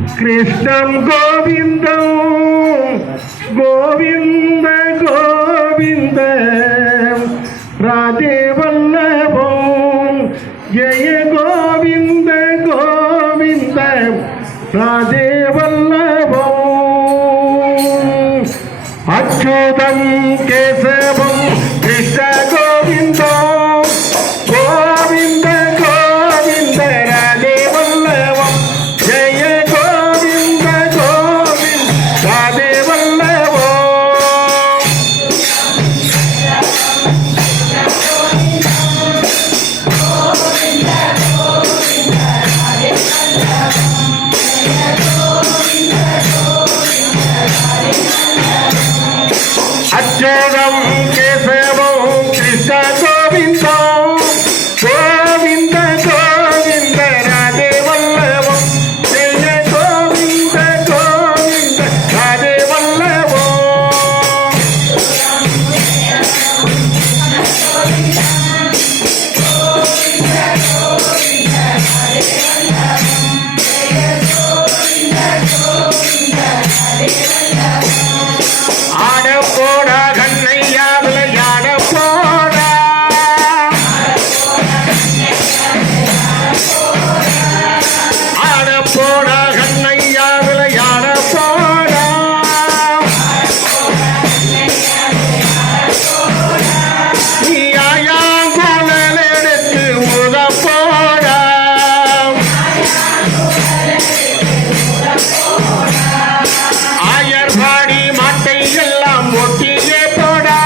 कृष्णं गोविन्दं गोविन्द गोविन्द राधे वल्लभं जय गोविन्द गोविन्द राधे वल्लभं अच्युतं केशवं कृष्ण गोविन्दं गोविन्द गोविन्द राधे वल्लभं जय गोविन्द गोविन्द राधे वल्लभं अच्युतं केशवं कृष्ण गोविन्दं गोविन्द गोविन्द राधे वल्लभं जय गोविन्द गोविन्द राधे वल्लभं आड़ पोड़ा कन्नैया विளையாட போடா आड़ पोड़ा कन्नैया विளையாட போடா நீ ஆயாங்குழல் எடுத்து ஊத போடா ஆயர் பாடி மாட்டை எல்லாம் ஒட்டியே போடா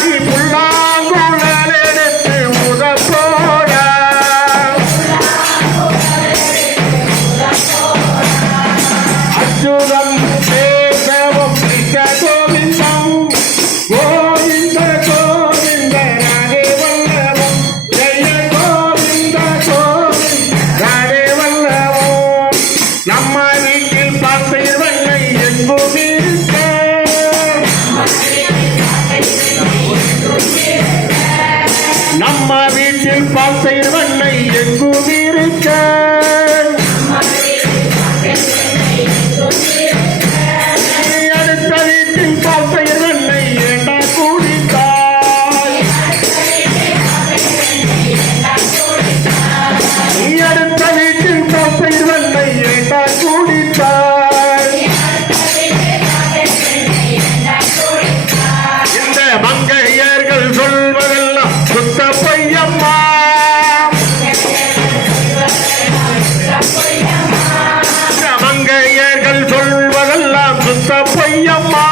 நீ புல்லாங்குழல் எடுத்து ஊத போடா அச்சுதம் கேசவம் கிருஷ்ண கோவிந்தம் கோவிந்த கோவிந்த ராதே வல்லபம் ஜெய கோவிந்த கோவிந்த ராதே வல்லபம் நம்ம வீட்டில் பாசை வெள்ளை எங்கும் இருக்க நம்ம வீட்டில் பாசை வெள்ளை எங்கும் இருக்க நீ அடுத்த வீட்டில் பாசை வெள்ளை ஏண்டா குடித்தாய் நீ அடுத்த வீட்டில் பாசை வெள்ளை ஏண்டா குடித்தாய் இந்த மங்கையர்கள் சொல்வதெல்லாம் சுத்த பொய்யம்மா இந்த மங்கையர்கள் சொல்வதெல்லாம் சுத்த பொய்யம்மா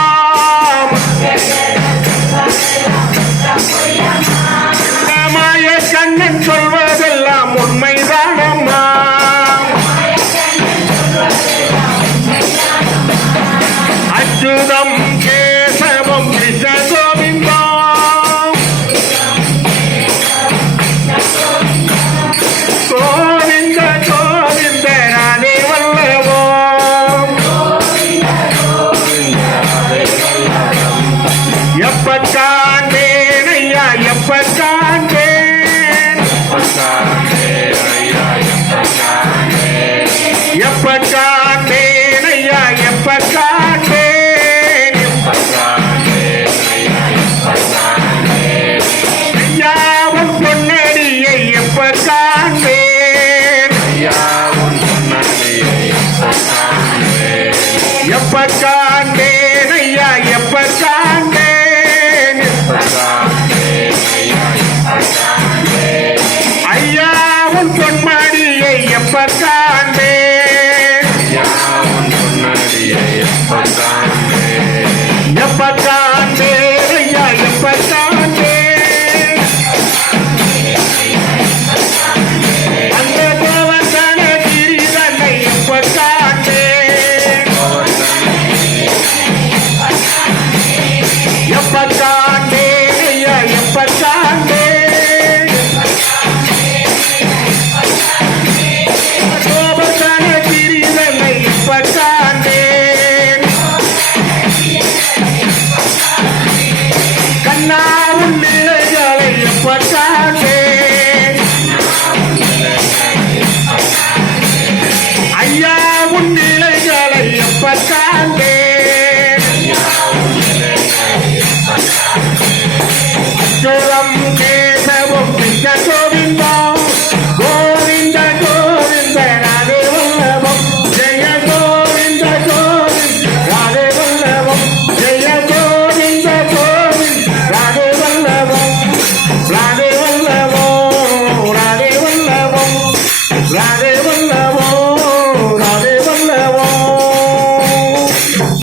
இந்த மாய கண்ணன் சொல்வதெல்லாம் உண்மைதானம்மா அச்சுதம் கேசவம் கிருஷ்ண கோவிந்தம் கோவிந்த கோவிந்த ராதே வல்லபம் எப்ப காண்டேன் ஐயா எப்ப காண்டேன் எப்ப காண்டேன் ஐயா எப்ப காண்டேன் ஐயாவும் பொன்னடியை எப்ப காண்டேன் எப்ப காண்டேன் ஐயா எப்ப காண்டேன் ஐயாவும் பொன்மடியை எப்ப காண்டேன்